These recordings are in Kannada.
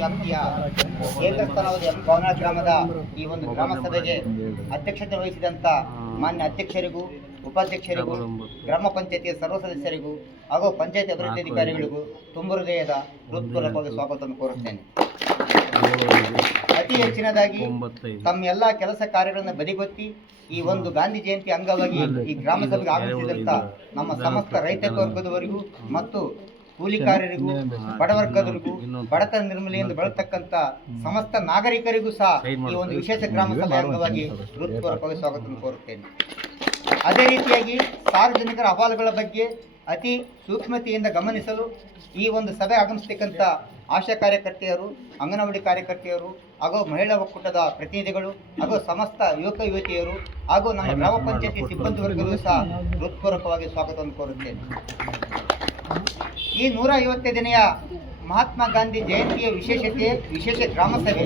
ವ್ಯಾಪ್ತಿಯ ಕೇಂದ್ರ ಸ್ಥಾನವಾದ ಎಂ ಭವನಾಳ್ ಗ್ರಾಮದ ಈ ಒಂದು ಗ್ರಾಮ ಸಭೆಗೆ ಅಧ್ಯಕ್ಷತೆ ವಹಿಸಿದಂಥ ಮಾನ್ಯ ಅಧ್ಯಕ್ಷರಿಗೂ ಉಪಾಧ್ಯಕ್ಷರಿಗೂ ಗ್ರಾಮ ಪಂಚಾಯತಿಯ ಸರ್ವ ಸದಸ್ಯರಿಗೂ ಹಾಗೂ ಪಂಚಾಯತ್ ಅಭಿವೃದ್ಧಿ ಅಧಿಕಾರಿಗಳಿಗೂ ತುಂಬ ಹೃದಯದ ಹೃತ್ಪೂರ್ವಕವಾಗಿ ಸ್ವಾಗತವನ್ನು ಕೋರುತ್ತೇನೆ. ಅತಿ ಹೆಚ್ಚಿನದಾಗಿ ತಮ್ಮ ಎಲ್ಲ ಕೆಲಸ ಕಾರ್ಯಗಳನ್ನು ಬದಿಗೊತ್ತಿ ಈ ಒಂದು ಗಾಂಧಿ ಜಯಂತಿ ಅಂಗವಾಗಿ ಈ ಗ್ರಾಮ ಸಭೆಗೆ ಆಗಮಿಸಿದಂಥ ನಮ್ಮ ಸಮಸ್ತ ರೈತ ವರ್ಗದವರಿಗೂ ಮತ್ತು ಕೂಲಿಕಾರರಿಗೂ ಬಡವರ್ಗದವರಿಗೂ ಬಡತನ ನಿರ್ಮೂಲನೆಯಿಂದ ಬಳತಕ್ಕಂಥ ಸಮಸ್ತ ನಾಗರಿಕರಿಗೂ ಸಹ ಈ ಒಂದು ವಿಶೇಷ ಗ್ರಾಮ ಸಭೆ ಅಂಗವಾಗಿ ಹೃತ್ಪೂರ್ವಕವಾಗಿ ಸ್ವಾಗತವನ್ನು ಕೋರುತ್ತೇನೆ. ಅದೇ ರೀತಿಯಾಗಿ ಸಾರ್ವಜನಿಕರ ಅಹವಾಲುಗಳ ಬಗ್ಗೆ ಅತಿ ಸೂಕ್ಷ್ಮತೆಯಿಂದ ಗಮನಿಸಲು ಈ ಒಂದು ಸಭೆ ಆಗಮಿಸತಕ್ಕಂಥ ಆಶಾ ಕಾರ್ಯಕರ್ತೆಯರು, ಅಂಗನವಾಡಿ ಕಾರ್ಯಕರ್ತೆಯರು ಹಾಗೂ ಮಹಿಳಾ ಒಕ್ಕೂಟದ ಪ್ರತಿನಿಧಿಗಳು ಹಾಗೂ ಸಮಸ್ತ ಯುವಕ ಯುವತಿಯರು ಹಾಗೂ ನಮ್ಮ ಗ್ರಾಮ ಪಂಚಾಯತಿ ಸಿಬ್ಬಂದಿ ವರ್ಗಗಳು ಸಹ ಹೃತ್ಪೂರ್ವಕವಾಗಿ ಸ್ವಾಗತವನ್ನು ಕೋರುತ್ತೇನೆ. ಈ 150ನೇಯ ಮಹಾತ್ಮ ಗಾಂಧಿ ಜಯಂತಿಯ ವಿಶೇಷ ಗ್ರಾಮ ಸಭೆ.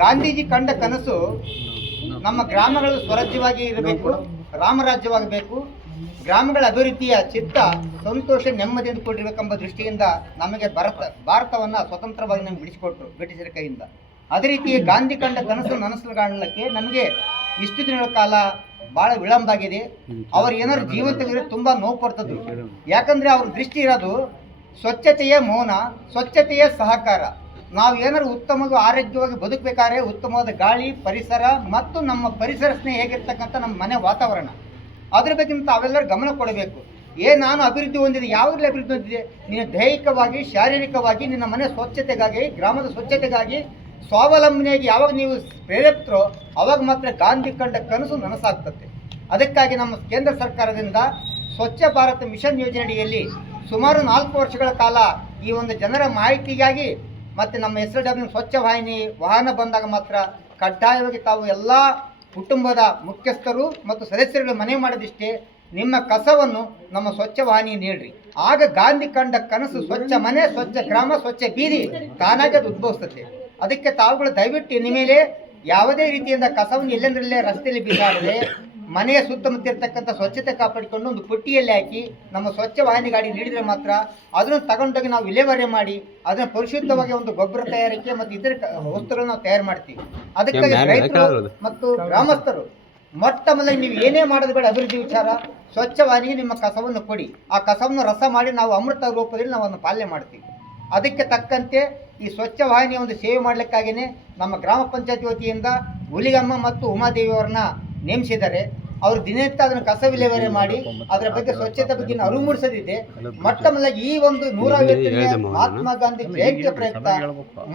ಗಾಂಧೀಜಿ ಕಂಡ ಕನಸು ನಮ್ಮ ಗ್ರಾಮಗಳು ಸ್ವರಾಜ್ಯವಾಗಿ ಇರಬೇಕು, ರಾಮರಾಜ್ಯವಾಗಬೇಕು, ಗ್ರಾಮಗಳ ಅಭಿವೃದ್ಧಿಯ ಚಿತ್ತ ಸಂತೋಷ ನೆಮ್ಮದಿಯಿಂದ ಕೂಡಿರಬೇಕೆಂಬ ದೃಷ್ಟಿಯಿಂದ ನಮಗೆ ಭಾರತವನ್ನು ಸ್ವತಂತ್ರವಾಗಿ ನಮಗೆ ಬಿಡಿಸಿಕೊಟ್ರು ಬ್ರಿಟಿಷರ ಕೈಯಿಂದ. ಅದೇ ರೀತಿ ಗಾಂಧಿ ಕಂಡ ಕನಸು ನನಸು ಕಾಣಲಿಕ್ಕೆ ನಮಗೆ ಇಷ್ಟು ದಿನಗಳ ಕಾಲ ಭಾಳ ವಿಳಂಬ ಆಗಿದೆ. ಅವ್ರು ಏನಾದ್ರು ಜೀವಂತವಿರೋ ತುಂಬ ನೋವು ಪಡ್ತದ್ದು. ಯಾಕಂದರೆ ಅವ್ರ ದೃಷ್ಟಿ ಇರೋದು ಸ್ವಚ್ಛತೆಯ ಮೌನ, ಸ್ವಚ್ಛತೆಯ ಸಹಕಾರ. ನಾವು ಏನಾದ್ರು ಉತ್ತಮವಾಗಿ ಆರೋಗ್ಯವಾಗಿ ಬದುಕಬೇಕಾದ್ರೆ ಉತ್ತಮವಾದ ಗಾಳಿ, ಪರಿಸರ ಮತ್ತು ನಮ್ಮ ಪರಿಸರ ಸ್ನೇಹ ಹೇಗಿರ್ತಕ್ಕಂಥ ನಮ್ಮ ಮನೆ ವಾತಾವರಣ, ಅದ್ರ ಬಗ್ಗೆ ತಾವೆಲ್ಲರೂ ಗಮನ ಕೊಡಬೇಕು. ನಾನು ಅಭಿವೃದ್ಧಿ ಹೊಂದಿದೆ, ಯಾವುದ್ರಲ್ಲಿ ಅಭಿವೃದ್ಧಿ ಹೊಂದಿದೆ? ನೀನು ದೈಹಿಕವಾಗಿ, ಶಾರೀರಿಕವಾಗಿ, ನಿನ್ನ ಮನೆ ಸ್ವಚ್ಛತೆಗಾಗಿ, ಗ್ರಾಮದ ಸ್ವಚ್ಛತೆಗಾಗಿ ಸ್ವಾವಲಂಬನೆಯಾಗಿ ಯಾವಾಗ ನೀವು ಪ್ರೇರೇಪಿತರೋ ಅವಾಗ ಮಾತ್ರ ಗಾಂಧಿ ಕಂಡ ಕನಸು ನನಸಾಗ್ತದೆ. ಅದಕ್ಕಾಗಿ ನಮ್ಮ ಕೇಂದ್ರ ಸರ್ಕಾರದಿಂದ ಸ್ವಚ್ಛ ಭಾರತ ಮಿಷನ್ ಯೋಜನೆಯಡಿಯಲ್ಲಿ ಸುಮಾರು 4 ವರ್ಷಗಳ ಕಾಲ ಈ ಒಂದು ಜನರ ಮಾಹಿತಿಗಾಗಿ ಮತ್ತು ನಮ್ಮ SLW ಸ್ವಚ್ಛ ವಾಹನ ಬಂದಾಗ ಮಾತ್ರ ಕಡ್ಡಾಯವಾಗಿ ತಾವು ಎಲ್ಲ ಕುಟುಂಬದ ಮುಖ್ಯಸ್ಥರು ಮತ್ತು ಸದಸ್ಯರುಗಳು ಮನವಿ ಮಾಡೋದಿಷ್ಟೇ, ನಿಮ್ಮ ಕಸವನ್ನು ನಮ್ಮ ಸ್ವಚ್ಛ ವಾಹಿನಿ ನೀಡ್ರಿ. ಆಗ ಗಾಂಧಿ ಕಂಡ ಕನಸು ಸ್ವಚ್ಛ ಮನೆ, ಸ್ವಚ್ಛ ಗ್ರಾಮ, ಸ್ವಚ್ಛ ಬೀದಿ ತಾನಾಗಿ ಅದು ಉದ್ಭವಿಸ್ತದೆ. ಅದಕ್ಕೆ ತಾವುಗಳು ದಯವಿಟ್ಟು ಇನ್ಮೇಲೆ ಯಾವುದೇ ರೀತಿಯಿಂದ ಕಸವನ್ನು ಎಲ್ಲೆಂದರಲ್ಲೇ ರಸ್ತೆಯಲ್ಲಿ ಬಿಸಾಡದೆ ಮನೆಯ ಸುತ್ತಮುತ್ತ ಇರ್ತಕ್ಕಂಥ ಸ್ವಚ್ಛತೆ ಕಾಪಾಡಿಕೊಂಡು ಒಂದು ಪುಟ್ಟಿಯಲ್ಲಿ ಹಾಕಿ ನಮ್ಮ ಸ್ವಚ್ಛ ವಾಹಿನಿ ಗಾಡಿ ನೀಡಿದರೆ ಮಾತ್ರ ಅದನ್ನು ತಗೊಂಡೋಗಿ ನಾವು ವಿಲೇವಾರಿ ಮಾಡಿ ಅದನ್ನು ಪರಿಶುದ್ಧವಾಗಿ ಒಂದು ಗೊಬ್ಬರ ತಯಾರಿಕೆ ಮತ್ತು ಇತರ ವಸ್ತುಗಳನ್ನು ನಾವು ತಯಾರು ಮಾಡ್ತೀವಿ. ಅದಕ್ಕಾಗಿ ರೈತರು ಮತ್ತು ಗ್ರಾಮಸ್ಥರು ಮೊಟ್ಟ ಮೊದಲು ನೀವು ಏನೇ ಮಾಡೋದು ಬೇಡ, ಅಭಿವೃದ್ಧಿ ವಿಚಾರ ಸ್ವಚ್ಛ ವಾಹಿನಿಗೆ ನಿಮ್ಮ ಕಸವನ್ನು ಕೊಡಿ. ಆ ಕಸವನ್ನು ರಸ ಮಾಡಿ ನಾವು ಅಮೃತ ರೂಪದಲ್ಲಿ ನಾವು ಅದನ್ನು ಪಾಲನೆ ಮಾಡ್ತೀವಿ. ಅದಕ್ಕೆ ತಕ್ಕಂತೆ ಈ ಸ್ವಚ್ಛ ವಾಹಿನಿಯ ಒಂದು ಸೇವೆ ಮಾಡಲಿಕ್ಕಾಗಿಯೇ ನಮ್ಮ ಗ್ರಾಮ ಪಂಚಾಯತಿ ವತಿಯಿಂದ ಹುಲಿಗಮ್ಮ ಮತ್ತು ಉಮಾದೇವಿಯವರನ್ನ ನೇಮಿಸಿದ್ದಾರೆ. ಅವರು ದಿನನಿತ್ಯ ಅದನ್ನು ಕಸ ವಿಲೇವಾರಿ ಮಾಡಿ ಅದರ ಬಗ್ಗೆ ಸ್ವಚ್ಛತೆ ಬಗ್ಗೆ ಅರಿವು ಮೂಡಿಸದಿದೆ. ಮೊಟ್ಟ ಮೊದಲಾಗಿ ಈ ಒಂದು 150ನೇ ಮಹಾತ್ಮ ಗಾಂಧಿ ಜಯಂತಿಯ ಪ್ರಯುಕ್ತ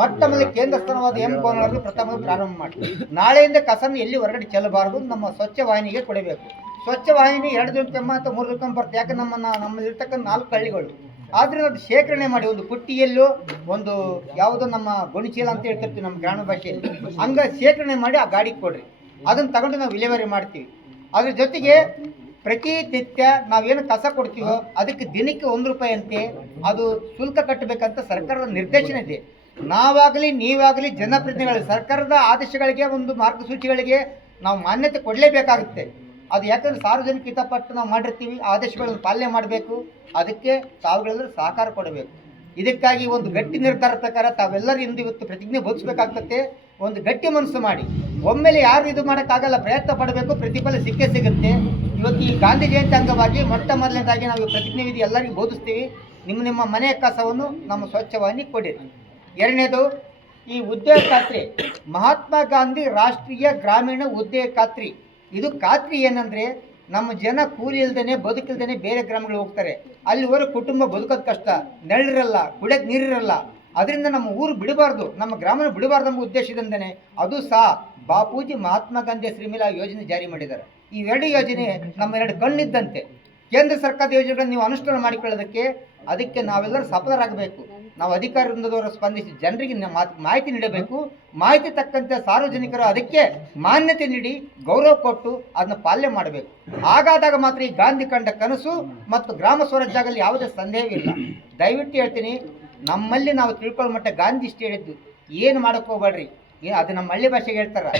ಮೊಟ್ಟ ಮೊದಲ ಕೇಂದ್ರ ಸ್ಥಾನವಾದ ಎಂ ಭವನಾಳ್ ಪ್ರಥಮ ಪ್ರಾರಂಭ ಮಾಡಿ ನಾಳೆಯಿಂದ ಕಸನ್ನು ಎಲ್ಲಿ ಹೊರಗಡೆ ಚೆಲ್ಲಬಾರದು, ನಮ್ಮ ಸ್ವಚ್ಛ ವಾಹಿನಿಗೆ ಕೊಡಬೇಕು. ಸ್ವಚ್ಛ ವಾಹಿನಿ 2 ದಿನಕ್ಕೆ ಅಥವಾ 3 ದಿನಕ್ಕೆ ಬರುತ್ತೆ. ಯಾಕೆ ನಮ್ಮಲ್ಲಿರ್ತಕ್ಕಂಥ 4 ಹಳ್ಳಿಗಳು ಆದರೆ ಅದು ಶೇಖರಣೆ ಮಾಡಿ ಒಂದು ಪುಟ್ಟಿಯಲ್ಲೂ ಒಂದು ಯಾವುದೋ ನಮ್ಮ ಗೊಣಿಚೀಲ ಅಂತ ಹೇಳ್ತಿರ್ತೀವಿ ನಮ್ಮ ಗ್ರಾಮ ಭಾಷೆಯಲ್ಲಿ, ಹಂಗೆ ಶೇಖರಣೆ ಮಾಡಿ ಆ ಗಾಡಿಗೆ ಕೊಡ್ರಿ. ಅದನ್ನು ತಗೊಂಡು ನಾವು ವಿಲೇವಾರಿ ಮಾಡ್ತೀವಿ. ಅದ್ರ ಜೊತೆಗೆ ಪ್ರತಿ ನಿತ್ಯ ನಾವೇನು ಕಸ ಕೊಡ್ತೀವೋ ಅದಕ್ಕೆ ದಿನಕ್ಕೆ 1 ರೂಪಾಯಿ ಅಂತೆ ಅದು ಶುಲ್ಕ ಕಟ್ಟಬೇಕಂತ ಸರ್ಕಾರದ ನಿರ್ದೇಶನ ಇದೆ. ನಾವಾಗಲಿ ನೀವಾಗಲಿ ಜನಪ್ರತಿನಿಧಿಗಳು ಸರ್ಕಾರದ ಆದೇಶಗಳಿಗೆ ಒಂದು ಮಾರ್ಗಸೂಚಿಗಳಿಗೆ ನಾವು ಮಾನ್ಯತೆ ಕೊಡಲೇಬೇಕಾಗುತ್ತೆ. ಅದು ಯಾಕಂದರೆ ಸಾರ್ವಜನಿಕ ಹಿತಪಟ್ಟು ನಾವು ಮಾಡಿರ್ತೀವಿ, ಆದೇಶಗಳನ್ನು ಪಾಲನೆ ಮಾಡಬೇಕು. ಅದಕ್ಕೆ ತಾವುಗಳೆಲ್ಲರೂ ಸಹಕಾರ ಕೊಡಬೇಕು. ಇದಕ್ಕಾಗಿ ಒಂದು ಗಟ್ಟಿ ನಿರ್ಧಾರ ಪ್ರಕಾರ ತಾವೆಲ್ಲರೂ ಇಂದು ಇವತ್ತು ಪ್ರತಿಜ್ಞೆ ಬೋಧಿಸಬೇಕಾಗ್ತದೆ. ಒಂದು ಗಟ್ಟಿ ಮನಸ್ಸು ಮಾಡಿ ಒಮ್ಮೆಲೆ ಯಾರು ಇದು ಮಾಡೋಕ್ಕಾಗಲ್ಲ, ಪ್ರಯತ್ನ ಪಡಬೇಕು, ಪ್ರತಿಫಲ ಸಿಕ್ಕೇ ಸಿಗುತ್ತೆ. ಇವತ್ತು ಈ ಗಾಂಧಿ ಜಯಂತಿ ಅಂಗವಾಗಿ ಮೊಟ್ಟ ಮೊದಲನೇದಾಗಿ ನಾವು ಪ್ರತಿಜ್ಞೆ ವಿಧಿ ಎಲ್ಲರಿಗೂ ಬೋಧಿಸ್ತೀವಿ. ನಿಮ್ಮ ಮನೆಯ ಕಸವನ್ನು ನಮ್ಮ ಸ್ವಚ್ಛ ವಾಹಿನಿ ಕೊಡಿರಿ. 2ನೇದು ಈ ಉದ್ಯೋಗ ಖಾತ್ರಿ, ಮಹಾತ್ಮ ಗಾಂಧಿ ರಾಷ್ಟ್ರೀಯ ಗ್ರಾಮೀಣ ಉದ್ಯೋಗ ಖಾತ್ರಿ. ಇದು ಖಾತ್ರಿ ಏನಂದರೆ ನಮ್ಮ ಜನ ಕೂಲಿ ಇಲ್ದೇ ಬದುಕಿಲ್ದೇ ಬೇರೆ ಗ್ರಾಮಗಳಿಗೆ ಹೋಗ್ತಾರೆ. ಅಲ್ಲಿವರೆಗೂ ಕುಟುಂಬ ಬದುಕೋದು ಕಷ್ಟ, ನೆರಳಿರಲ್ಲ, ಕುಡಿಯೋಕ್ಕೆ ನೀರಿರಲ್ಲ. ಅದರಿಂದ ನಮ್ಮ ಊರು ಬಿಡಬಾರ್ದು, ನಮ್ಮ ಗ್ರಾಮನ ಬಿಡಬಾರ್ದು ಎಂಬ ಉದ್ದೇಶದಿಂದನೇ ಅದು ಸಹ ಬಾಪೂಜಿ ಮಹಾತ್ಮ ಗಾಂಧಿ ಶ್ರೀಮಿಲಾ ಯೋಜನೆ ಜಾರಿ ಮಾಡಿದ್ದಾರೆ. ಈ 2 ಯೋಜನೆ ನಮ್ಮ 2 ಕಣ್ಣಿದ್ದಂತೆ. ಕೇಂದ್ರ ಸರ್ಕಾರದ ಯೋಜನೆಗಳನ್ನು ನೀವು ಅನುಷ್ಠಾನ ಮಾಡಿಕೊಳ್ಳೋದಕ್ಕೆ ಅದಕ್ಕೆ ನಾವೆಲ್ಲರೂ ಸಫಲರಾಗಬೇಕು. ನಾವು ಅಧಿಕಾರ ವೃಂದದವರು ಸ್ಪಂದಿಸಿ ಜನರಿಗೆ ಮಾಹಿತಿ ನೀಡಬೇಕು. ಮಾಹಿತಿ ತಕ್ಕಂತೆ ಸಾರ್ವಜನಿಕರು ಅದಕ್ಕೆ ಮಾನ್ಯತೆ ನೀಡಿ ಗೌರವ ಕೊಟ್ಟು ಅದನ್ನ ಪಾಲನೆ ಮಾಡಬೇಕು. ಹಾಗಾದಾಗ ಮಾತ್ರ ಈ ಗಾಂಧಿ ಕಂಡ ಕನಸು ಮತ್ತು ಗ್ರಾಮ ಸ್ವರಾಜ್ಯದಲ್ಲಿ ಯಾವುದೇ ಸಂದೇಹವಿಲ್ಲ. ದಯವಿಟ್ಟು ಹೇಳ್ತೀನಿ, ನಮ್ಮಲ್ಲಿ ನಾವು ತಿಳ್ಕೊಳ್ಳೋ ಮಟ್ಟ ಗಾಂಧಿ ಇಷ್ಟು ಹೇಳಿದ್ದು, ಏನು ಮಾಡೋಕ್ಕೆ ಹೋಗ್ಬೇಡ್ರಿ. ಅದು ನಮ್ಮ ಹಳ್ಳಿ ಭಾಷೆಗೆ ಹೇಳ್ತಾರೆ,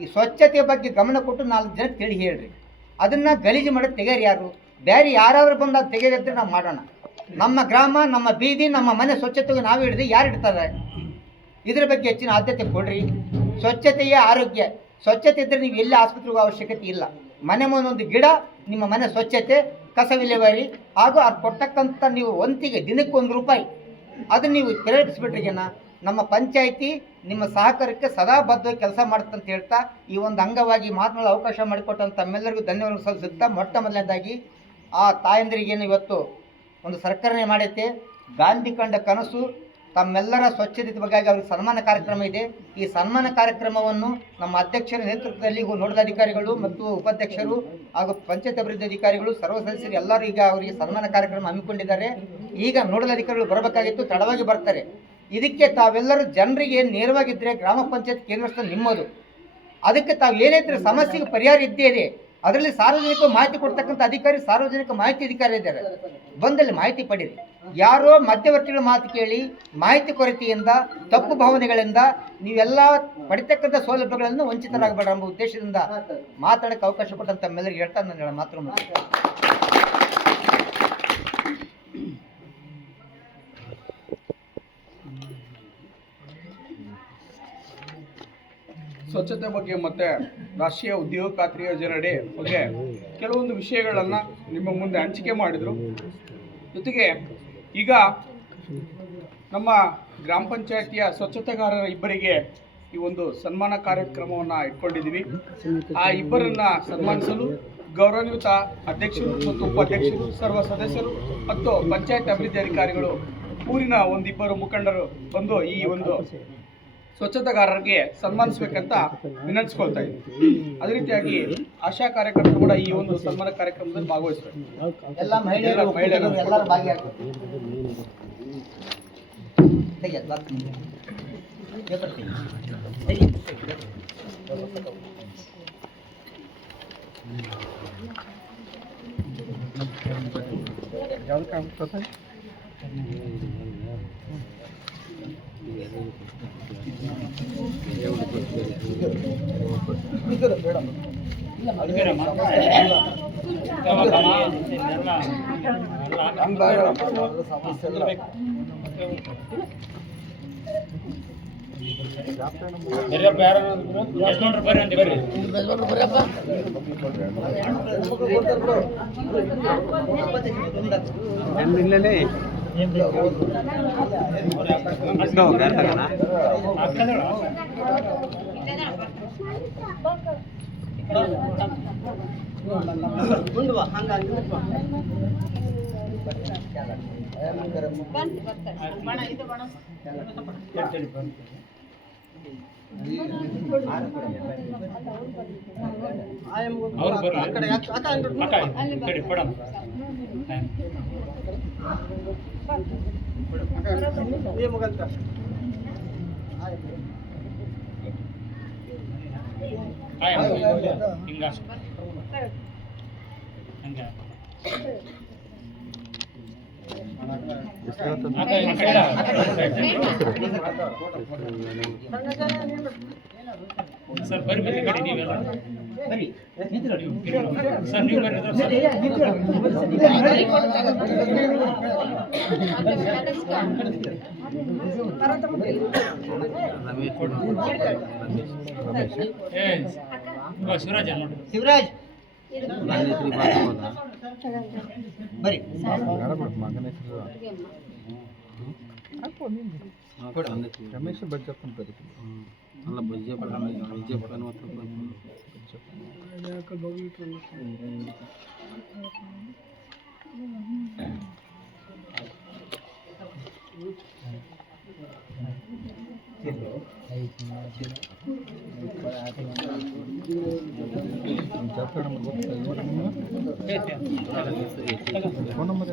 ಈ ಸ್ವಚ್ಛತೆಯ ಬಗ್ಗೆ ಗಮನ ಕೊಟ್ಟು 4 ಜನಕ್ಕೆ ತಿಳಿ ಹೇಳ್ರಿ. ಅದನ್ನು ಗಲೀಜು ಮಾಡೋದು ತೆಗೆಯರು ಯಾರು? ಬೇರೆ ಯಾರಾದರೂ ಬಂದು ಅದು ತೆಗೆದಿದ್ರೆ ನಾವು ಮಾಡೋಣ. ನಮ್ಮ ಗ್ರಾಮ, ನಮ್ಮ ಬೀದಿ, ನಮ್ಮ ಮನೆ ಸ್ವಚ್ಛತೆಗೆ ನಾವು ಹಿಡಿದು ಯಾರು ಇಡ್ತಾರೆ? ಇದರ ಬಗ್ಗೆ ಹೆಚ್ಚಿನ ಆದ್ಯತೆ ಕೊಡ್ರಿ. ಸ್ವಚ್ಛತೆಯೇ ಆರೋಗ್ಯ. ಸ್ವಚ್ಛತೆ ಇದ್ದರೆ ನೀವು ಎಲ್ಲಿ ಆಸ್ಪತ್ರೆಗೆ ಅವಶ್ಯಕತೆ ಇಲ್ಲ. ಮನೆ ಮುಂದೊಂದು ಗಿಡ, ನಿಮ್ಮ ಮನೆ ಸ್ವಚ್ಛತೆ, ಕಸ ವಿಲೇವಾರಿ ಹಾಗೂ ಅದು ಕೊಡ್ತಕ್ಕಂಥ ನೀವು ಒಂತಿಗೆ ದಿನಕ್ಕೆ ₹1 ಅದನ್ನು ನೀವು ಪ್ರೇರೇಪಿಸಿಬಿಟ್ರಿಗೆನ ನಮ್ಮ ಪಂಚಾಯಿತಿ ನಿಮ್ಮ ಸಹಕಾರಕ್ಕೆ ಸದಾ ಬದ್ಧವಾಗಿ ಕೆಲಸ ಮಾಡುತ್ತಂತ ಹೇಳ್ತಾ ಈ ಒಂದು ಅಂಗವಾಗಿ ಮಾತನಾಡಲು ಅವಕಾಶ ಮಾಡಿಕೊಟ್ಟಂಥ ತಮ್ಮೆಲ್ಲರಿಗೂ ಧನ್ಯವಾದ ಸಲ್ಲಿಸುತ್ತಾ, ಮೊಟ್ಟ ಮೊದಲನೇದಾಗಿ ಆ ತಾಯಂದಿರಿಗೇನು ಇವತ್ತು ಒಂದು ಸರ್ಕಾರನೇ ಮಾಡೈತೆ, ಗಾಂಧಿ ಕಂಡ ಕನಸು ತಮ್ಮೆಲ್ಲರ ಸ್ವಚ್ಛತೆ ಬಗ್ಗೆ ಅವ್ರಿಗೆ ಸನ್ಮಾನ ಕಾರ್ಯಕ್ರಮ ಇದೆ. ಈ ಸನ್ಮಾನ ಕಾರ್ಯಕ್ರಮವನ್ನು ನಮ್ಮ ಅಧ್ಯಕ್ಷರ ನೇತೃತ್ವದಲ್ಲಿ ನೋಡಲ್ ಅಧಿಕಾರಿಗಳು ಮತ್ತು ಉಪಾಧ್ಯಕ್ಷರು ಹಾಗೂ ಪಂಚಾಯತ್ ಅಭಿವೃದ್ಧಿ ಅಧಿಕಾರಿಗಳು ಸರ್ವ ಸದಸ್ಯರು ಎಲ್ಲರೂ ಈಗ ಅವರಿಗೆ ಸನ್ಮಾನ ಕಾರ್ಯಕ್ರಮ ಹಮ್ಮಿಕೊಂಡಿದ್ದಾರೆ. ಈಗ ನೋಡಲ್ ಅಧಿಕಾರಿಗಳು ಬರಬೇಕಾಗಿತ್ತು, ತಡವಾಗಿ ಬರ್ತಾರೆ. ಇದಕ್ಕೆ ತಾವೆಲ್ಲರೂ ಜನರಿಗೆ ನೇರವಾಗಿದ್ದರೆ ಗ್ರಾಮ ಪಂಚಾಯತ್ ಕೇಂದ್ರ ಸ್ಥಳ ನಿಮ್ಮದು. ಅದಕ್ಕೆ ತಾವು ಏನಿದ್ರೆ ಸಮಸ್ಯೆಗೆ ಪರಿಹಾರ ಇದ್ದೇ ಇದೆ. ಅದರಲ್ಲಿ ಸಾರ್ವಜನಿಕ ಮಾಹಿತಿ ಕೊಡ್ತಕ್ಕಂಥ ಅಧಿಕಾರಿ ಸಾರ್ವಜನಿಕ ಮಾಹಿತಿ ಅಧಿಕಾರಿ ಇದ್ದಾರೆ. ಬಂದಲ್ಲಿ ಮಾಹಿತಿ ಪಡೀರಿ. ಯಾರೋ ಮಧ್ಯವರ್ತಿಗಳ ಮಾತು ಕೇಳಿ ಮಾಹಿತಿ ಕೊರತೆಯಿಂದ ತಪ್ಪು ಭಾವನೆಗಳಿಂದ ನೀವೆಲ್ಲ ಪಡಿತಕ್ಕಂಥ ಸೌಲಭ್ಯಗಳನ್ನು ವಂಚಿತರಾಗಬೇಡ ಎಂಬ ಉದ್ದೇಶದಿಂದ ಮಾತಾಡೋಕ್ಕೆ ಅವಕಾಶ ಕೊಟ್ಟಂತ ತಮ್ಮೆಲ್ಲರಿಗೆ ಹೇಳ್ತಾ ನಾನು ಮಾತು ಸ್ವಚ್ಛತೆ ಬಗ್ಗೆ ಮತ್ತು ರಾಷ್ಟ್ರೀಯ ಉದ್ಯೋಗ ಖಾತ್ರಿ ಯೋಜನೆ ಬಗ್ಗೆ ಕೆಲವೊಂದು ವಿಷಯಗಳನ್ನು ನಿಮ್ಮ ಮುಂದೆ ಹಂಚಿಕೆ ಮಾಡಿದರು. ಜೊತೆಗೆ ಈಗ ನಮ್ಮ ಗ್ರಾಮ ಪಂಚಾಯಿತಿಯ ಸ್ವಚ್ಛತೆಗಾರರ ಇಬ್ಬರಿಗೆ ಈ ಒಂದು ಸನ್ಮಾನ ಕಾರ್ಯಕ್ರಮವನ್ನು ಇಟ್ಕೊಂಡಿದ್ದೀವಿ. ಆ ಇಬ್ಬರನ್ನು ಸನ್ಮಾನಿಸಲು ಗೌರವಾನ್ವಿತ ಅಧ್ಯಕ್ಷರು ಮತ್ತು ಉಪಾಧ್ಯಕ್ಷರು, ಸರ್ವ ಸದಸ್ಯರು ಮತ್ತು ಪಂಚಾಯತ್ ಅಭಿವೃದ್ಧಿ ಅಧಿಕಾರಿಗಳು, ಊರಿನ ಒಂದಿಬ್ಬರು ಮುಖಂಡರು ಬಂದು ಈ ಒಂದು ಸ್ವಚ್ಛತೆಗಾರರಿಗೆ ಸನ್ಮಾನಿಸಬೇಕಂತ ವಿನಂತಿಸ್ಕೊಳ್ತಾ ಇದ್ದೀವಿ. ಅದೇ ರೀತಿಯಾಗಿ ಆಶಾ ಕಾರ್ಯಕರ್ತರು ಕೂಡ ಈ ಒಂದು ಸನ್ಮಾನ ಕಾರ್ಯಕ್ರಮದಲ್ಲಿ ಭಾಗವಹಿಸಬೇಕು. ಎಲ್ಲ ಮಹಿಳೆಯರು ಎಲ್ಲರೂ ಭಾಗಿಯಾಗಬೇಕು. ಸರ್ ಬರಿ ಬರಿ ಕಡೆ ನೀವೆಲ್ಲ ಬರಿ ಸರ್ ನೀವು ಬರಿ ಶಿವರಾಜ್ ನೋಡಿ ಶಿವರಾಜ್ ಬರಿ ರಮೇಶ್ ಬಜ್ಜಪ್ಪನ ಅಲ್ಲ ಬಜ್ಜಪ್ಪ ಫೋನ್ ನಂಬರ್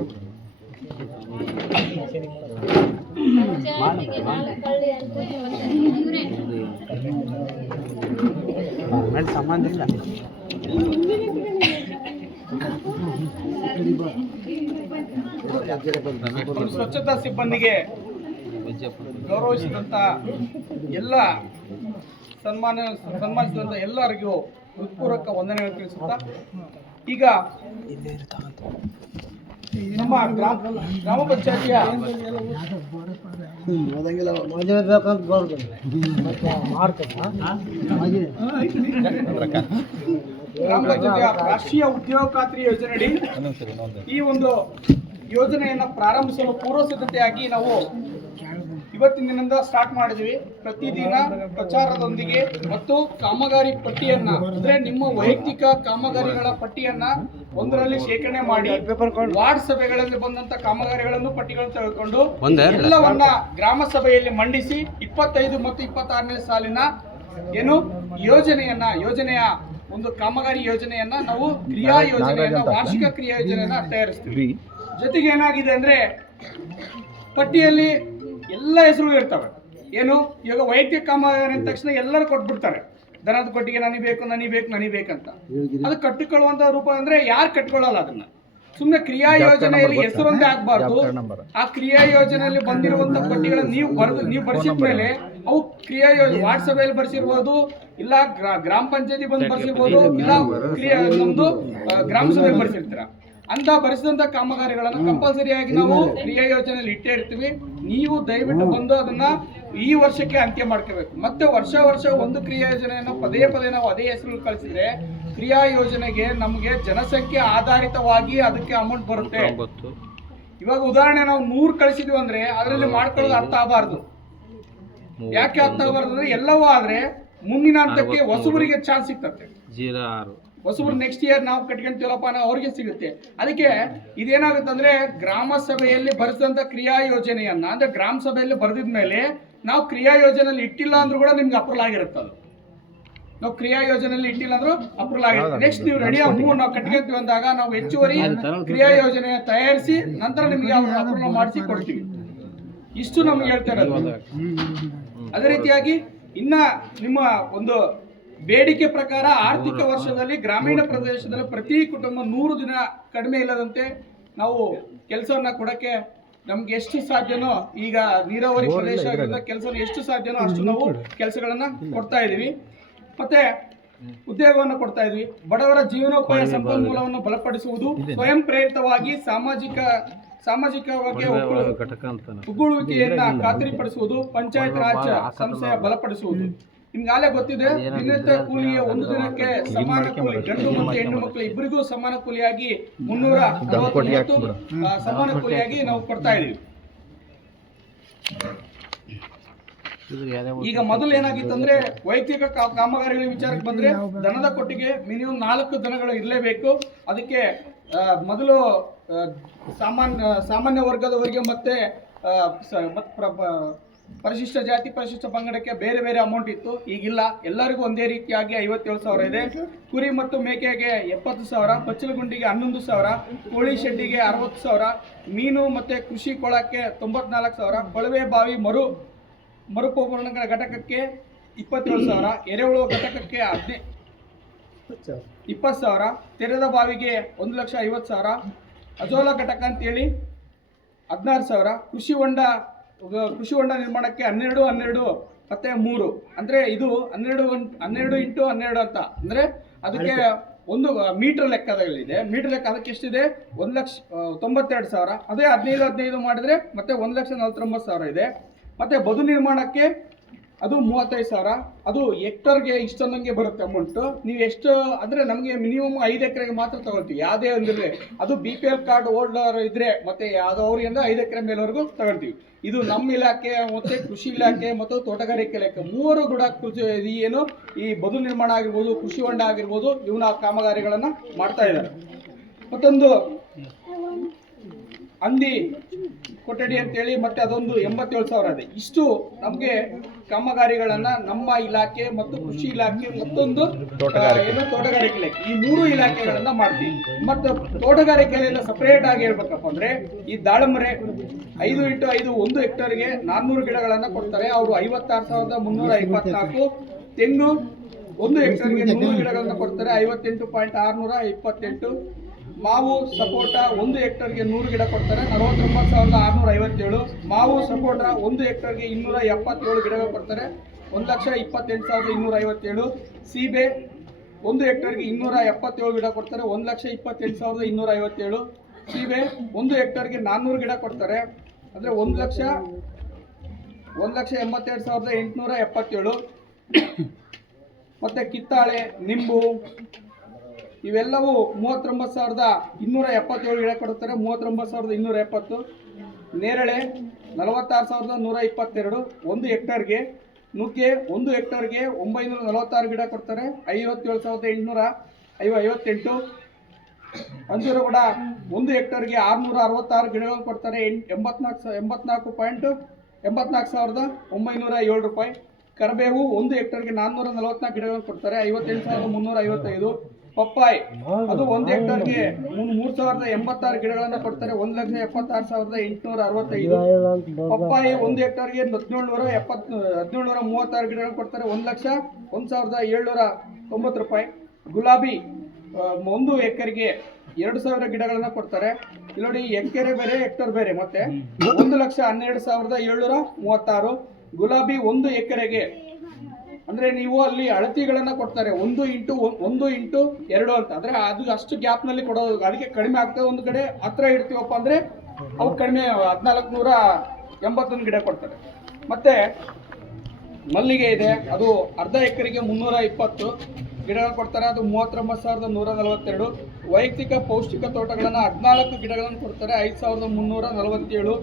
ಸಂಬಂಧ ಇಲ್ಲ. ಸ್ವಚ್ಛತಾ ಸಿಬ್ಬಂದಿಗೆ ಗೌರವಿಸಿದಂಥ ಎಲ್ಲ ಸನ್ಮಾನಿಸಿದಂಥ ಎಲ್ಲರಿಗೂ ಹೃತ್ಪೂರ್ವಕ ವಂದನೆಗಳನ್ನು ತಿಳಿಸುತ್ತಾ ಈಗ ನಮ್ಮ ಗ್ರಾಮ ಪಂಚಾಯತಿಯ ಗ್ರಾಮ ಪಂಚಾಯತಿಯ ರಾಷ್ಟ್ರೀಯ ಉದ್ಯೋಗ ಖಾತ್ರಿ ಯೋಜನೆಯಡಿ ಈ ಒಂದು ಯೋಜನೆಯನ್ನು ಪ್ರಾರಂಭಿಸಲು ಪೂರ್ವ ಸಿದ್ಧತೆಯಾಗಿ ನಾವು ಇವತ್ತಿನ ದಿನದಿಂದ ಸ್ಟಾರ್ಟ್ ಮಾಡಿದ್ವಿ. ಪ್ರತಿದಿನ ಪ್ರಚಾರದೊಂದಿಗೆ ಮತ್ತು ಕಾಮಗಾರಿ ಪಟ್ಟಿಯನ್ನ ಅಂದ್ರೆ ನಿಮ್ಮ ವೈಯಕ್ತಿಕ ಕಾಮಗಾರಿಗಳ ಪಟ್ಟಿಯನ್ನ ಒಂದರಲ್ಲಿ ಶೇಖರಣೆ ಮಾಡಿ ವಾರ್ಡ್ ಸಭೆಗಳಲ್ಲಿ ಬಂದಂತ ಕಾಮಗಾರಿಗಳನ್ನು ಪಟ್ಟಿಗಳನ್ನು ತೆಗೆದುಕೊಂಡು ಎಲ್ಲವನ್ನ ಗ್ರಾಮ ಸಭೆಯಲ್ಲಿ ಮಂಡಿಸಿ 25 ಮತ್ತು 26ನೇ ಸಾಲಿನ ಏನು ಯೋಜನೆಯ ಒಂದು ಕಾಮಗಾರಿ ಯೋಜನೆಯನ್ನ ನಾವು ಕ್ರಿಯಾ ಯೋಜನೆಯನ್ನ ವಾರ್ಷಿಕ ಕ್ರಿಯಾ ಯೋಜನೆಯನ್ನ ತಯಾರಿಸ್ತೀವಿ. ಜೊತೆಗೆ ಏನಾಗಿದೆ ಅಂದ್ರೆ ಪಟ್ಟಿಯಲ್ಲಿ ಎಲ್ಲ ಹೆಸರು ಇರ್ತವೆ. ಏನು ಇವಾಗ ವೈಯಕ್ತಿಕ ಕಾಮಗಾರಿ ಅಂದ ತಕ್ಷಣ ಎಲ್ಲರೂ ಕೊಟ್ಬಿಡ್ತಾರೆ, ದನದ ಕೊಟ್ಟಿಗೆ ನನಿಬೇಕಂತ. ಅದು ಕಟ್ಟಿಕೊಳ್ಳುವಂತ ರೂಪ ಅಂದ್ರೆ ಯಾರು ಕಟ್ಕೊಳ್ಳಲ್ಲ ಅದನ್ನ. ಸುಮ್ಮನೆ ಕ್ರಿಯಾ ಯೋಜನೆಯಲ್ಲಿ ಹೆಸರೊಂದೇ ಆಗ್ಬಾರ್ದು. ಆ ಕ್ರಿಯಾ ಯೋಜನೆಯಲ್ಲಿ ಬಂದಿರುವಂತ ಪಟ್ಟಿಗಳನ್ನು ನೀವು ಬರ್ಸಿದ ಮೇಲೆ ಅವು ಕ್ರಿಯಾ ವಾರ್ಡ್ ಸಭೆಯಲ್ಲಿ ಬರ್ಸಿರ್ಬೋದು, ಇಲ್ಲ ಗ್ರಾಮ ಪಂಚಾಯತಿ ಬಂದು ಬರ್ಸಿರ್ಬೋದು, ಇಲ್ಲ ನಮ್ದು ಗ್ರಾಮ ಸಭೆಯಲ್ಲಿ ಬರ್ಸಿರ್ತೀರ. ಅಂತ ಬರೆಸಿದಂತ ಕಾಮಗಾರಿಗಳನ್ನು ಕಂಪಲ್ಸರಿಯಾಗಿ ನಾವು ಕ್ರಿಯಾ ಯೋಜನೆಯಲ್ಲಿ ಇಟ್ಟೇ ಇರ್ತೀವಿ. ನೀವು ದಯವಿಟ್ಟು ಬಂದು ಅದನ್ನ ಈ ವರ್ಷಕ್ಕೆ ಅಂತ್ಯ ಮಾಡ್ಕೋಬೇಕು. ಮತ್ತೆ ವರ್ಷ ಒಂದು ಕ್ರಿಯಾ ಯೋಜನೆಯನ್ನು ಪದೇ ನಾವು ಅದೇ ಹೆಸರು ಕಳಿಸಿದ್ರೆ ಕ್ರಿಯಾ ಯೋಜನೆಗೆ ನಮಗೆ ಜನಸಂಖ್ಯೆ ಆಧಾರಿತವಾಗಿ ಅದಕ್ಕೆ ಅಮೌಂಟ್ ಬರುತ್ತೆ. ಇವಾಗ ಉದಾಹರಣೆ ನಾವು 100 ಕಳಿಸಿದ್ವಿ ಅಂದ್ರೆ ಅದರಲ್ಲಿ ಮಾಡ್ಕೊಳ್ಳೋದು ಅರ್ಥ ಆಗಬಾರ್ದು. ಯಾಕೆ ಅರ್ಥ ಆಗಬಾರ್ದು ಅಂದ್ರೆ ಎಲ್ಲವೂ ಆದ್ರೆ ಮುಂದಿನ ಹಂತಕ್ಕೆ ಹೊಸಬರಿಗೆ ಚಾನ್ಸ್ ಸಿಗ್ತದೆ. ಹೊಸಬ್ರು ನೆಕ್ಸ್ಟ್ ಇಯರ್ ನಾವು ಕಟ್ಕೊಂತೀವಲ್ಲಪ್ಪ ಅನ್ನೋ ಅವ್ರಿಗೆ ಸಿಗುತ್ತೆ. ಅದಕ್ಕೆ ಇದೇನಾಗುತ್ತೆ ಅಂದ್ರೆ ಗ್ರಾಮ ಸಭೆಯಲ್ಲಿ ಬರೆಸಿದಂತ ಕ್ರಿಯಾ ಯೋಜನೆಯನ್ನ ಅಂದ್ರೆ ಗ್ರಾಮ ಸಭೆಯಲ್ಲಿ ಬರೆದಿದ ಮೇಲೆ ನಾವು ಕ್ರಿಯಾ ಯೋಜನೆಯಲ್ಲಿ ಇಟ್ಟಿಲ್ಲ ಅಂದ್ರೂ ಕೂಡ ನಿಮ್ಗೆ ಅಪ್ರೂವಲ್ ಆಗಿರುತ್ತೆ. ಅದು ನಾವು ಕ್ರಿಯಾ ಯೋಜನೆಯಲ್ಲಿ ಇಟ್ಟಿಲ್ಲ ಅಂದ್ರೂ ಅಪ್ರೂವಲ್ ಆಗಿರುತ್ತೆ. ನೆಕ್ಸ್ಟ್ ನೀವು ರೆಡಿ ನಾವು ಕಟ್ಕೊಂತೀವಿ ಅಂದಾಗ ನಾವು ಹೆಚ್ಚುವರಿ ಕ್ರಿಯಾ ಯೋಜನೆ ತಯಾರಿಸಿ ನಂತರ ನಿಮ್ಗೆ ಅಪ್ರೂವಲ್ ಮಾಡಿಸಿ ಕೊಡ್ತೀವಿ. ಇಷ್ಟು ನಮ್ಗೆ ಹೇಳ್ತಾ ಇರೋದು. ಅದೇ ರೀತಿಯಾಗಿ ಇನ್ನ ನಿಮ್ಮ ಒಂದು ಬೇಡಿಕೆ ಪ್ರಕಾರ ಆರ್ಥಿಕ ವರ್ಷದಲ್ಲಿ ಗ್ರಾಮೀಣ ಪ್ರದೇಶದಲ್ಲಿ ಪ್ರತಿ ಕುಟುಂಬ 100 ದಿನ ಕಡಿಮೆ ಇಲ್ಲದಂತೆ ನಾವು ಕೆಲಸವನ್ನ ಕೊಡಕ್ಕೆ ನಮ್ಗೆ ಎಷ್ಟು ಸಾಧ್ಯನೋ, ಈಗ ನೀರಾವರಿ ಪ್ರದೇಶ ಕೆಲಸ ಎಷ್ಟು ಸಾಧ್ಯನೋ ಅಷ್ಟು ನಾವು ಕೆಲಸಗಳನ್ನ ಕೊಡ್ತಾ ಇದೀವಿ. ಮತ್ತೆ ಉದ್ಯೋಗವನ್ನು ಕೊಡ್ತಾ ಇದ್ವಿ. ಬಡವರ ಜೀವನೋಪಾಯ ಸಂಪನ್ಮೂಲವನ್ನು ಬಲಪಡಿಸುವುದು, ಸ್ವಯಂ ಪ್ರೇರಿತವಾಗಿ ಸಾಮಾಜಿಕವಾಗಿ ಒಗ್ಗೂಡುವಿಕೆಯನ್ನ ಖಾತ್ರಿಪಡಿಸುವುದು, ಪಂಚಾಯತ್ ರಾಜ್ ಸಂಸ್ಥೆಯ ಬಲಪಡಿಸುವುದು. ನಿಮ್ಗಾಲೇ ಗೊತ್ತಿದೆ, ದಿನದ ಕೂಲಿಯ ಒಂದು ದಿನಕ್ಕೆ ಸಮಾನ ಕೂಲಿ, ಗಂಡು ಮತ್ತು ಹೆಣ್ಣು ಮಕ್ಕಳು ಇಬ್ಬರಿಗೂ ಸಮಾನ ಕೂಲಿಯಾಗಿ 340 ಸಮಾನ ಕೂಲಿಯಾಗಿ ನಾವು ಕೊಡ್ತಾ ಇದೀವಿ. ಈಗ ಮೊದಲು ಏನಾಗಿತ್ತು ಅಂದ್ರೆ ವೈಯಕ್ತಿಕ ಕಾಮಗಾರಿಗಳ ವಿಚಾರಕ್ಕೆ ಬಂದ್ರೆ ದನದ ಕೊಟ್ಟಿಗೆ ಮಿನಿಮಮ್ 4 ದನಗಳು ಇರಲೇಬೇಕು. ಅದಕ್ಕೆ ಮೊದಲು ಸಾಮಾನ್ಯ ವರ್ಗದವರಿಗೆ ಮತ್ತೆ ಪರಿಶಿಷ್ಟ ಜಾತಿ ಪರಿಶಿಷ್ಟ ಪಂಗಡಕ್ಕೆ ಬೇರೆ ಅಮೌಂಟ್ ಇತ್ತು. ಈಗಿಲ್ಲ, ಎಲ್ಲರಿಗೂ ಒಂದೇ ರೀತಿಯಾಗಿ 57,000 ಇದೆ. ಕುರಿ ಮತ್ತು ಮೇಕೆಗೆ 70,000, ಬಚ್ಚಲಗುಂಡಿಗೆ 11,000, ಕೋಳಿ ಶೆಡ್ಡಿಗೆ 60,000, ಮೀನು ಮತ್ತು ಕೃಷಿ ಕೊಳಕ್ಕೆ 94,000, ಕೊಳವೆ ಬಾವಿ ಮರುಪೂರ್ಣ ಘಟಕಕ್ಕೆ 27,000, ಎರೆಹುಳು ಘಟಕಕ್ಕೆ 20,000, ತೆರೆದ ಬಾವಿಗೆ 1,50,000, ಅಜೋಲಾ ಘಟಕ ಅಂತೇಳಿ 16,000, ಕೃಷಿ ಹೊಂಡ ನಿರ್ಮಾಣಕ್ಕೆ 12 ಮತ್ತೆ 3 ಅಂದ್ರೆ ಇದು 12 × 12 ಅಂತ ಅಂದ್ರೆ ಅದಕ್ಕೆ ಒಂದು ಮೀಟರ್ ಲೆಕ್ಕದಲ್ಲಿದೆ. ಮೀಟರ್ ಲೆಕ್ಕ ಅದಕ್ಕೆ ಎಷ್ಟಿದೆ? 1,92,000. ಅದೇ 15 ಮಾಡಿದ್ರೆ ಮತ್ತೆ 1,49,000 ಇದೆ. ಮತ್ತೆ ಬದು ನಿರ್ಮಾಣಕ್ಕೆ ಅದು 35,000. ಅದು ಹೆಕ್ಟರ್ಗೆ ಇಷ್ಟೊಂದಂಗೆ ಬರುತ್ತೆ ಅಮೌಂಟು. ನೀವು ಎಷ್ಟು ಅಂದರೆ ನಮಗೆ ಮಿನಿಮಮ್ 5 ಎಕರೆಗೆ ಮಾತ್ರ ತಗೊಳ್ತೀವಿ. ಯಾವುದೇ ಒಂದಿರಲಿ, ಅದು BPL ಕಾರ್ಡ್ ಹೋಲ್ಡರ್ ಇದ್ರೆ ಮತ್ತೆ ಯಾವುದೋ ಅವರಿಂದ 5 ಎಕರೆ ಮೇಲವರೆಗೂ ತಗೊಳ್ತೀವಿ. ಇದು ನಮ್ಮ ಇಲಾಖೆ ಮತ್ತು ಕೃಷಿ ಇಲಾಖೆ ಮತ್ತು ತೋಟಗಾರಿಕೆ ಇಲಾಖೆ 3 ಕೂಡ ಏನು ಈ ಬದು ನಿರ್ಮಾಣ ಆಗಿರ್ಬೋದು, ಕೃಷಿ ಹೊಂಡ ಆಗಿರ್ಬೋದು, ಇವನ ಕಾಮಗಾರಿಗಳನ್ನು ಮಾಡ್ತಾ ಇದ್ದಾರೆ. ಮತ್ತೊಂದು ಹಂದಿ ಕೊಠಡಿ ಅಂತೇಳಿ ಮತ್ತೆ ಅದೊಂದು 87,000 ಇದೆ. ಇಷ್ಟು ನಮಗೆ ಕಾಮಗಾರಿಗಳನ್ನ ನಮ್ಮ ಇಲಾಖೆ ಮತ್ತು ಕೃಷಿ ಇಲಾಖೆ ಮತ್ತೊಂದು ತೋಟಗಾರಿಕೆ ಇಲಾಖೆ, ಈ 3 ಇಲಾಖೆಗಳನ್ನ ಮಾಡ್ತೀವಿ. ಮತ್ತು ತೋಟಗಾರಿಕೆಯಿಂದ ಸಪರೇಟ್ ಆಗಿ ಹೇಳ್ಬೇಕಪ್ಪ ಅಂದ್ರೆ ಈ ದಾಳಂಬರೆ 5 × 5 1 ಹೆಕ್ಟರ್ಗೆ 400 ಗಿಡಗಳನ್ನ ಕೊಡ್ತಾರೆ. ಅವರು 56,354. ತೆಂಗು 1 ಹೆಕ್ಟರ್ಗೆ 100 ಗಿಡಗಳನ್ನ ಕೊಡ್ತಾರೆ, 58,628. ಮಾವು ಸಪೋಟ 1 ಹೆಕ್ಟರ್ಗೆ 100 ಗಿಡ ಕೊಡ್ತಾರೆ, 49,657. ಮಾವು ಸಪೋಟ 1 ಹೆಕ್ಟರ್ಗೆ 277 ಗಿಡಗಳು ಕೊಡ್ತಾರೆ, 1,28,257. ಸೀಬೆ 1 ಹೆಕ್ಟರ್ಗೆ 277 ಗಿಡ ಕೊಡ್ತಾರೆ, 1,28,257. ಸೀಬೆ 1 ಹೆಕ್ಟರ್ಗೆ 400 ಗಿಡ ಕೊಡ್ತಾರೆ, ಅಂದರೆ 1,82,877. ಮತ್ತು ಕಿತ್ತಾಳೆ, ನಿಂಬು ಇವೆಲ್ಲವೂ 39,277 ಗಿಡ ಕೊಡ್ತಾರೆ, 39,270. ನೇರಳೆ 46,122 1 ಹೆಕ್ಟರ್ಗೆ. ನುಗ್ಗೆ 1 ಹೆಕ್ಟರ್ಗೆ 946 ಗಿಡ ಕೊಡ್ತಾರೆ, 57,858. ಅಂಜೂರ ಕೂಡ 1 ಹೆಕ್ಟರ್ಗೆ 666 ಗಿಡಗಳನ್ನು ಕೊಡ್ತಾರೆ, 84,907 ರೂಪಾಯಿ. ಕರಿಬೇವು 1 ಹೆಕ್ಟರ್ಗೆ 444 ಗಿಡಗಳನ್ನು ಕೊಡ್ತಾರೆ, 58,355. ಪಪ್ಪಾಯಿ ಅದು 1 ಹೆಕ್ಟರ್ಗೆ 3,086 ಗಿಡಗಳನ್ನು ಕೊಡ್ತಾರೆ, 1,76,865. ಪಪ್ಪಾಯಿ 1 ಹೆಕ್ಟರ್ಗೆ 1,736 ಗಿಡಗಳನ್ನು ಕೊಡ್ತಾರೆ, 1,01,790 ರೂಪಾಯಿ. ಗುಲಾಬಿ 1 ಎಕರೆಗೆ 2,000 ಗಿಡಗಳನ್ನು ಕೊಡ್ತಾರೆ. ಇಲ್ಲಿ ನೋಡಿ, ಎಕರೆ ಬೇರೆ ಹೆಕ್ಟರ್ ಬೇರೆ. ಮತ್ತೆ 1,12,736. ಗುಲಾಬಿ 1 ಎಕರೆಗೆ, ಅಂದರೆ ನೀವು ಅಲ್ಲಿ ಅಳತಿಗಳನ್ನು ಕೊಡ್ತಾರೆ 1 ಇಂಟು 2 ಅಂತ, ಅಂದರೆ ಅದು ಅಷ್ಟು ಗ್ಯಾಪ್ನಲ್ಲಿ ಕೊಡೋದು, ಅದಕ್ಕೆ ಕಡಿಮೆ ಆಗ್ತದೆ. ಒಂದು ಕಡೆ ಹತ್ರ ಇಡ್ತೀವಪ್ಪ ಅಂದರೆ ಅವು ಕಡಿಮೆ 1,481 ಗಿಡ ಕೊಡ್ತಾರೆ. ಮತ್ತು ಮಲ್ಲಿಗೆ ಇದೆ, ಅದು ಅರ್ಧ ಎಕರೆಗೆ 320 ಗಿಡಗಳು ಕೊಡ್ತಾರೆ, ಅದು 39,142. ವೈಯಕ್ತಿಕ ಪೌಷ್ಟಿಕ ತೋಟಗಳನ್ನು 14 ಗಿಡಗಳನ್ನು ಕೊಡ್ತಾರೆ, 5,347.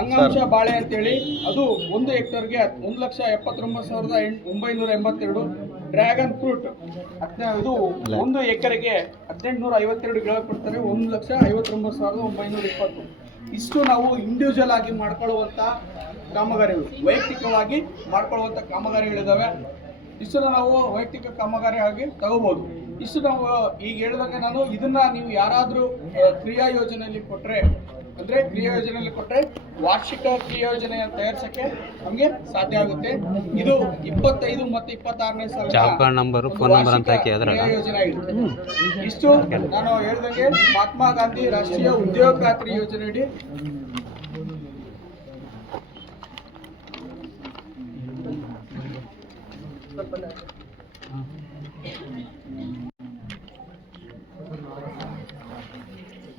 ಅಂಗಾಂಶ ಬಾಳೆ ಅಂತೇಳಿ ಅದು 1 ಹೆಕ್ಟರ್ಗೆ 1,79,982. ಡ್ರ್ಯಾಗನ್ ಫ್ರೂಟ್ ಇದು 1 ಎಕರೆಗೆ 1,852 ಗಿಡ ಕೊಡ್ತಾರೆ, 1,59,920. ಇಷ್ಟು ನಾವು ಇಂಡಿವಿಜುವಲ್ ಆಗಿ ಮಾಡ್ಕೊಳ್ಳುವಂಥ ಕಾಮಗಾರಿಗಳು, ವೈಯಕ್ತಿಕವಾಗಿ ಮಾಡ್ಕೊಳ್ಳುವಂಥ ಕಾಮಗಾರಿಗಳಿದ್ದಾವೆ. ಇಷ್ಟನ್ನು ನಾವು ವೈಯಕ್ತಿಕ ಕಾಮಗಾರಿಯಾಗಿ ತಗೋಬೋದು. ಇಷ್ಟು ನಾವು ಈಗ ಹೇಳಿದಂಗೆ ನಾನು ಇದನ್ನು ನೀವು ಯಾರಾದರೂ ಕ್ರಿಯಾ ಯೋಜನೆಯಲ್ಲಿ ಕೊಟ್ಟರೆ, ಅಂದರೆ ಕ್ರಿಯಾ ಯೋಜನೆಯಲ್ಲಿ ಕೊಟ್ಟರೆ ವಾರ್ಷಿಕ ಕ್ರಿಯಾ ಯೋಜನೆಯನ್ನು ತಯಾರಿಸೋಕ್ಕೆ ನಮಗೆ ಸಾಧ್ಯ ಆಗುತ್ತೆ. ಇದು 25 ಮತ್ತು 26ನೇ ಸಾಲಿನ ನಂಬರು, ಫೋನ್ ನಂಬರ್ ಅಂತ ಹಾಕಿ ಕ್ರಿಯಾ ಯೋಜನೆ ಆಗಿರುತ್ತೆ. ಇಷ್ಟು ನಾನು ಹೇಳಿದಂಗೆ ಮಹಾತ್ಮ ಗಾಂಧಿ ರಾಷ್ಟ್ರೀಯ ಉದ್ಯೋಗ ಖಾತ್ರಿ ಯೋಜನೆಯಡಿ